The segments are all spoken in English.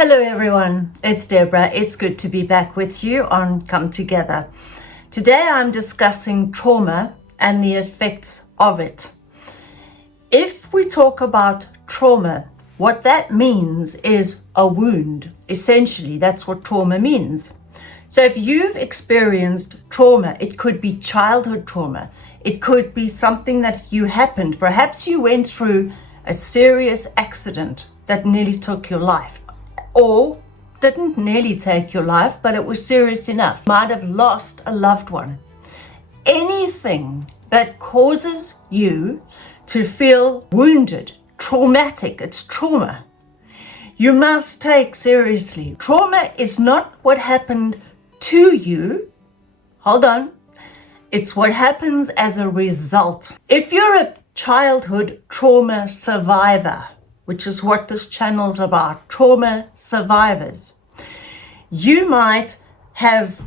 Hello everyone, it's Deborah. It's good to be back with you on Come Together. Today I'm discussing trauma and the effects of it. If we talk about trauma, what that means is a wound. Essentially, that's what trauma means. So if you've experienced trauma, it could be childhood trauma. It could be something that happened. Perhaps you went through a serious accident that nearly took your life. Or didn't nearly take your life, but it was serious enough. Might have lost a loved one. Anything that causes you to feel wounded, traumatic, it's trauma. You must take seriously. Trauma is not what happened to you. Hold on. It's what happens as a result. If you're a childhood trauma survivor, which is what this channel's about, trauma survivors, you might have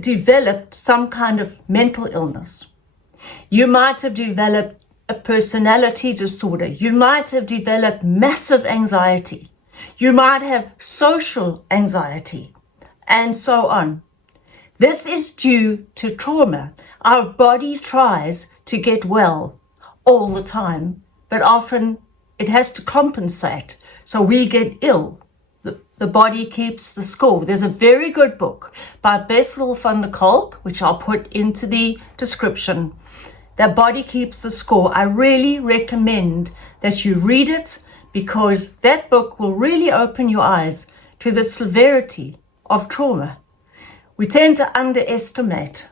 developed some kind of mental illness. You might have developed a personality disorder. You might have developed massive anxiety. You might have social anxiety, and so on. This is due to trauma. Our body tries to get well all the time, but often it has to compensate, so we get ill. The body keeps the score. There's a very good book by BESSEL von der Kalk, which I'll put into the description. That Body Keeps the Score. I really recommend that you read it, because that book will really open your eyes to the severity of trauma. We tend to underestimate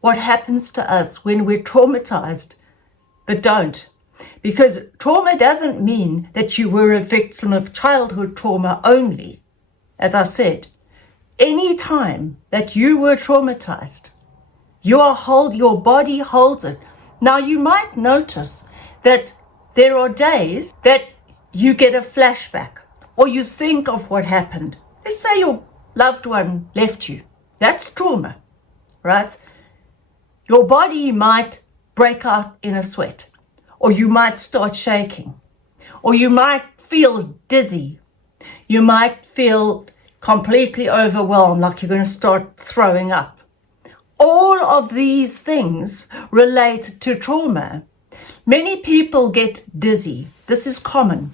what happens to us when we're traumatized, but don't. Because trauma doesn't mean that you were a victim of childhood trauma only. As I said, any time that you were traumatized, your body holds it. Now you might notice that there are days that you get a flashback, or you think of what happened. Let's say your loved one left you. That's trauma, right? Your body might break out in a sweat. Or you might start shaking, or you might feel dizzy. You might feel completely overwhelmed, like you're going to start throwing up. All of these things relate to trauma. Many people get dizzy. This is common.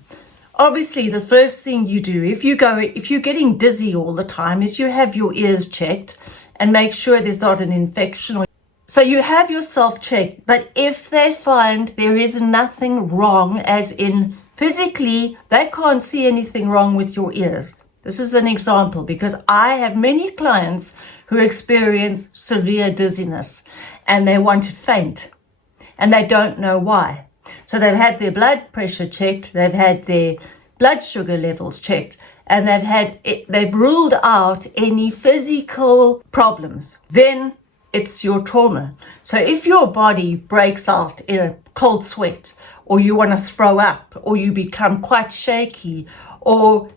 Obviously, the first thing you do if you're getting dizzy all the time is you have your ears checked and make sure there's not an infection. So you have yourself checked, but if they find there is nothing wrong, as in physically, they can't see anything wrong with your ears. This is an example, because I have many clients who experience severe dizziness and they want to faint and they don't know why. So they've had their blood pressure checked, they've had their blood sugar levels checked, and they've ruled out any physical problems. Then it's your trauma. So if your body breaks out in a cold sweat, or you want to throw up, or you become quite shaky, or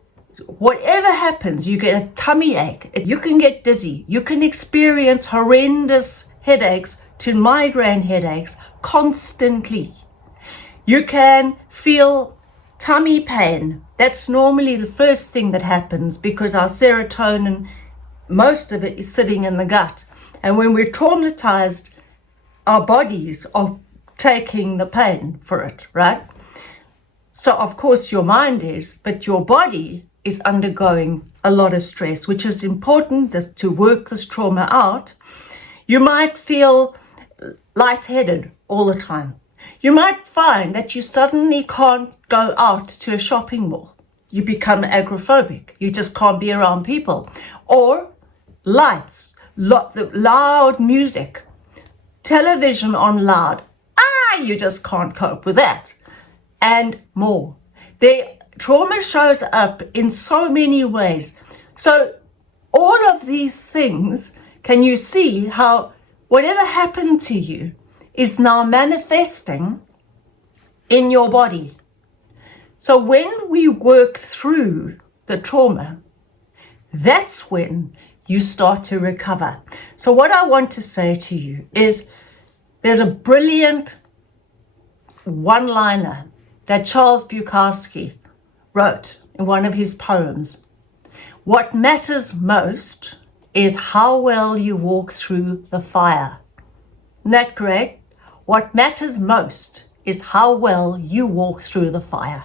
whatever happens, you get a tummy ache, you can get dizzy, you can experience horrendous headaches to migraine headaches constantly. You can feel tummy pain. That's normally the first thing that happens, because our serotonin, most of it is sitting in the gut. And when we're traumatized, our bodies are taking the pain for it, right? So of course your mind is, but your body is undergoing a lot of stress, which is important to work this trauma out. You might feel lightheaded all the time. You might find that you suddenly can't go out to a shopping mall. You become agoraphobic. You just can't be around people. Or lights. The loud music, television on loud, you just can't cope with that, and more. The trauma shows up in so many ways. So all of these things, can you see how whatever happened to you is now manifesting in your body? So when we work through the trauma, that's when you start to recover. So what I want to say to you is, there's a brilliant one-liner that Charles Bukowski wrote in one of his poems, "What matters most is how well you walk through the fire." Isn't that great? What matters most is how well you walk through the fire.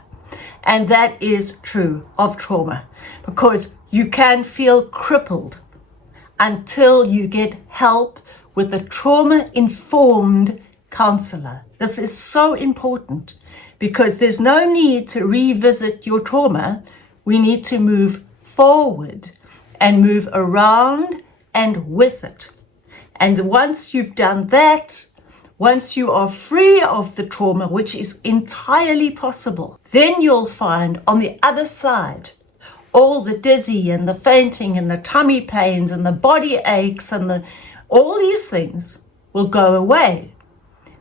And that is true of trauma, because you can feel crippled until you get help with a trauma-informed counselor. This is so important because there's no need to revisit your trauma. We need to move forward and move around and with it. And once you've done that, once you are free of the trauma, which is entirely possible, then you'll find on the other side all the dizzy and the fainting and the tummy pains and the body aches and all these things will go away,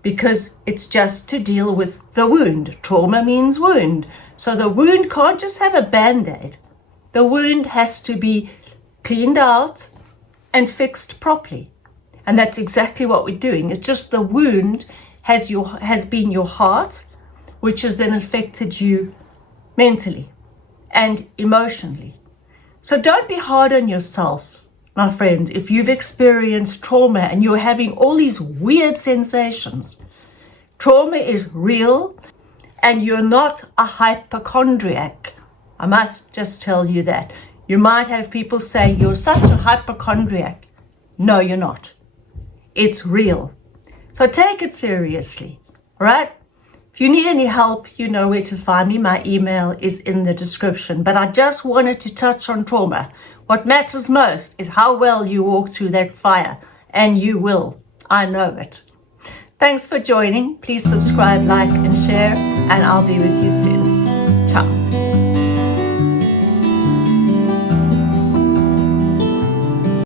because it's just to deal with the wound. Trauma means wound. So the wound can't just have a Band-Aid. The wound has to be cleaned out and fixed properly. And that's exactly what we're doing. It's just the wound has been your heart, which has then affected you mentally and emotionally. So don't be hard on yourself, my friend, if you've experienced trauma and you're having all these weird sensations. Trauma is real, and you're not a hypochondriac. I must just tell you that. You might have people say, "You're such a hypochondriac." No, you're not. It's real. So take it seriously, all right? If you need any help, you know where to find me. My email is in the description. But I just wanted to touch on trauma. What matters most is how well you walk through that fire. And you will. I know it. Thanks for joining. Please subscribe, like, and share. And I'll be with you soon.